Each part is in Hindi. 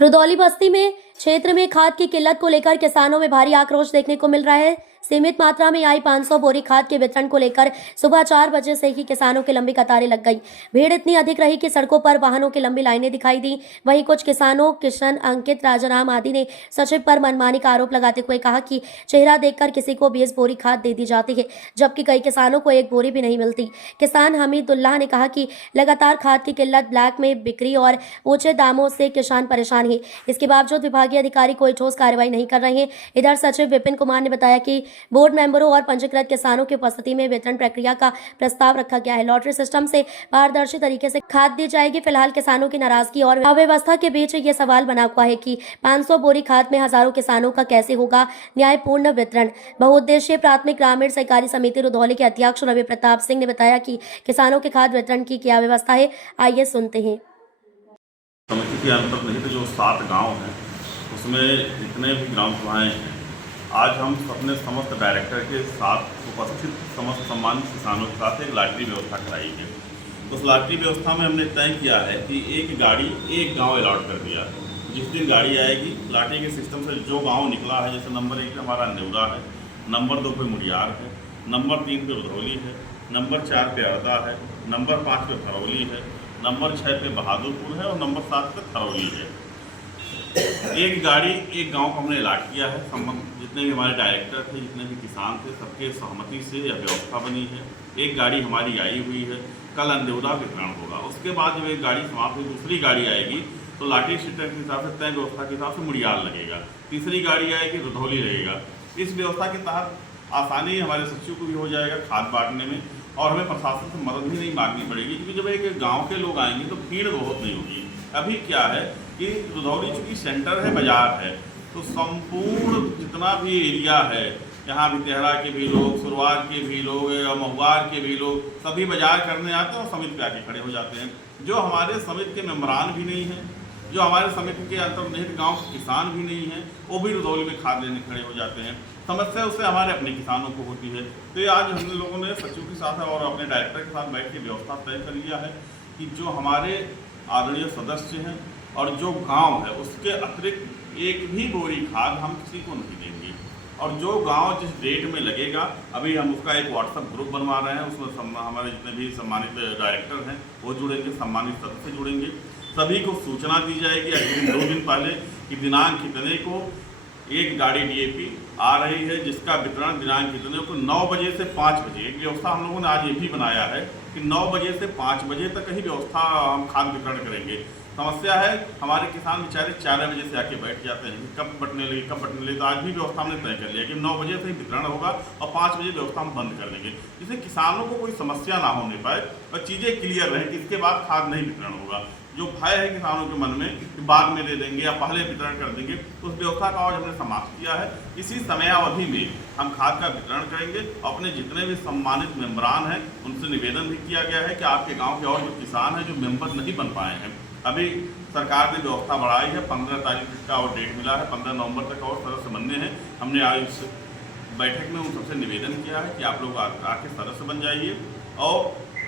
रुधौली बस्ती में क्षेत्र में खाद की किल्लत को लेकर किसानों में भारी आक्रोश देखने को मिल रहा है। सीमित मात्रा में आई 500 बोरी खाद के वितरण को लेकर सुबह 4 बजे से ही किसानों की लंबी कतारें लग गई। भीड़ इतनी अधिक रही कि सड़कों पर वाहनों की लंबी लाइनें दिखाई दी। वहीं कुछ किसानों किशन, अंकित, राजाराम आदि ने सचिव पर मनमानी का आरोप लगाते हुए कहा कि चेहरा देखकर किसी को 20 बोरी खाद दे दी जाती है, जबकि कई किसानों को 1 बोरी भी नहीं मिलती। किसान हमीदुल्लाह ने कहा कि लगातार खाद की किल्लत, ब्लैक में बिक्री और ऊंचे दामों से किसान परेशान है। इसके बावजूद विभागीय अधिकारी कोई ठोस कार्रवाई नहीं कर रहे हैं। इधर सचिव विपिन कुमार ने बताया कि बोर्ड मेंबरों और पंजीकृत किसानों की उपस्थिति में वितरण प्रक्रिया का प्रस्ताव रखा गया है। लॉटरी सिस्टम से पारदर्शी तरीके से खाद दी जाएगी। फिलहाल किसानों की नाराजगी और अव्यवस्था के बीच ये सवाल बना हुआ है कि 500 बोरी खाद में हजारों किसानों का कैसे होगा न्यायपूर्ण वितरण। बहुउद्देशीय प्राथमिक ग्रामीण सहकारी समिति रुधौली के अध्यक्ष रवि प्रताप सिंह ने बताया कि किसानों के खाद वितरण की क्या व्यवस्था है, आइए सुनते हैं। समिति के अंतर्निहित जो 7 गांव हैं उसमें जितने भी ग्राम सभाएँ हैं, आज हम अपने समस्त डायरेक्टर के साथ उपस्थित समस्त सम्मानित किसानों के साथ एक लॉटरी व्यवस्था कराई है। उस लॉटरी व्यवस्था में हमने तय किया है कि एक गाड़ी एक गांव अलॉट कर दिया है। जिस दिन गाड़ी आएगी लॉटरी के सिस्टम से जो गांव निकला है, जैसे नंबर 1 पे हमारा नेवरा है, नंबर 2 पे मुड़ियार है, नंबर 3 पे रुधौली है, नंबर 4 पे अरदा है, नंबर 5 पे फरौली है, नंबर 6 पे बहादुरपुर है और नंबर 7 पे थरौली है। एक गाड़ी एक गांव को हमने अलॉट किया है। जितने भी हमारे डायरेक्टर थे, जितने भी किसान थे, सबके सहमति से यह व्यवस्था बनी है। एक गाड़ी हमारी आई हुई है, कल अंदेवरा वितरण होगा। उसके बाद जब एक गाड़ी समाप्त हुई, दूसरी गाड़ी आएगी तो लॉटरी सिस्टम के हिसाब से, तय व्यवस्था के हिसाब से मुड़ियार लगेगा। तीसरी गाड़ी आएगी, रुधौली रहेगा। इस व्यवस्था के तहत आसानी हमारे सचिव को भी हो जाएगा खाद बांटने में, और हमें प्रशासन से मदद भी नहीं मांगनी पड़ेगी, क्योंकि जब एक गांव के लोग आएंगे तो भीड़ बहुत नहीं होगी। अभी क्या है कि रुधौली चूँकि सेंटर है, बाजार है, तो संपूर्ण जितना भी एरिया है, यहाँ भितेहरा के भी लोग, सुरवार के भी लोग, महुआर के भी लोग, सभी बाजार करने आते हैं और समिति पे आके खड़े हो जाते हैं। जो हमारे समिति के मेम्बरान भी नहीं हैं, जो हमारे समिति के अंतर्निहित गाँव के किसान भी नहीं हैं, वो भी रुधौली में खाद लेने खड़े हो जाते हैं। समस्या उससे हमारे अपने किसानों को होती है। तो ये आज हम लोगों ने सचिव के साथ और अपने डायरेक्टर के साथ बैठ के व्यवस्था तय कर लिया है कि जो हमारे आदरणीय सदस्य हैं और जो गांव है, उसके अतिरिक्त एक भी बोरी खाद हम किसी को नहीं देंगे। और जो गांव जिस डेट में लगेगा, अभी हम उसका एक व्हाट्सएप ग्रुप बनवा रहे हैं। उसमें हमारे जितने भी सम्मानित डायरेक्टर हैं वो जुड़ेंगे, सम्मानित सदस्य जुड़ेंगे। सभी को सूचना दी जाएगी अगले 2 दिन पहले कि दिनांक कितने को एक गाड़ी डीएपी आ रही है, जिसका वितरण दिनांक कितने को 9 बजे से 5 बजे। एक व्यवस्था हम लोगों ने आज ये भी बनाया है कि 9 बजे से 5 बजे तक ही व्यवस्था हम खाद वितरण करेंगे। समस्या है हमारे किसान बेचारे 4 बजे से आके बैठ जाते हैं कि कब बटने लगे कब बटने लगे। तो आज भी व्यवस्था हमने तय कर लिया कि 9 बजे से ही वितरण होगा और 5 बजे व्यवस्था हम बंद कर देंगे, जिससे किसानों को कोई समस्या ना होने पाए और चीज़ें क्लियर रहें कि इसके बाद खाद नहीं वितरण होगा। जो भय है किसानों के मन में कि बाद में दे देंगे या पहले वितरण कर देंगे, उस व्यवस्था का आज हमने समाप्त किया है। इसी समयावधि में हम खाद का वितरण करेंगे। अपने जितने भी सम्मानित मेम्बरान हैं उनसे निवेदन भी किया गया है कि आपके गांव के और जो किसान हैं जो मेंबर नहीं बन पाए हैं, अभी सरकार ने व्यवस्था बढ़ाई है, 15 तारीख का और डेट मिला है, 15 नवंबर तक और सदस्य बनने हैं। हमने आज इस बैठक में उन सबसे निवेदन किया है कि आप लोग आके सदस्य बन जाइए और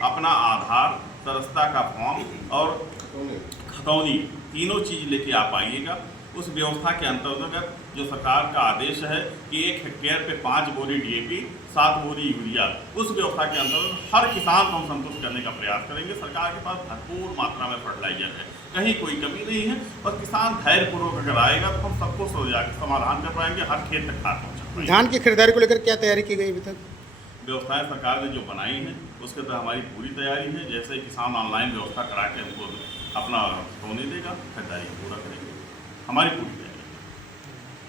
अपना आधार, सदस्यता का फॉर्म और खतौनी तीनों चीज़ लेके आप आइएगा। उस व्यवस्था के अंतर्गत जो सरकार का आदेश है कि 1 हेक्टेयर पे 5 बोरी डीएपी, 7 बोरी यूरिया, उस व्यवस्था के अंतर्गत हर किसान को हम संतुष्ट करने का प्रयास करेंगे। सरकार के पास भरपूर मात्रा में फर्टिलाइजर है, कहीं कोई कमी नहीं है, और किसान धैर्यपूर्वक अगर आएगा तो हम सबको समाधान कर पाएंगे, हर खेत तक खाद पहुँचा पाएंगे। धान की खरीदारी को लेकर क्या तैयारी की गई अभी तक? व्यवस्थाएं सरकार ने जो बनाई हैं उसके तहत हमारी पूरी तैयारी है। जैसे किसान ऑनलाइन व्यवस्था करा के हमको अपना होने देगा, खरीदारी पूरा करेंगे, हमारी पूरी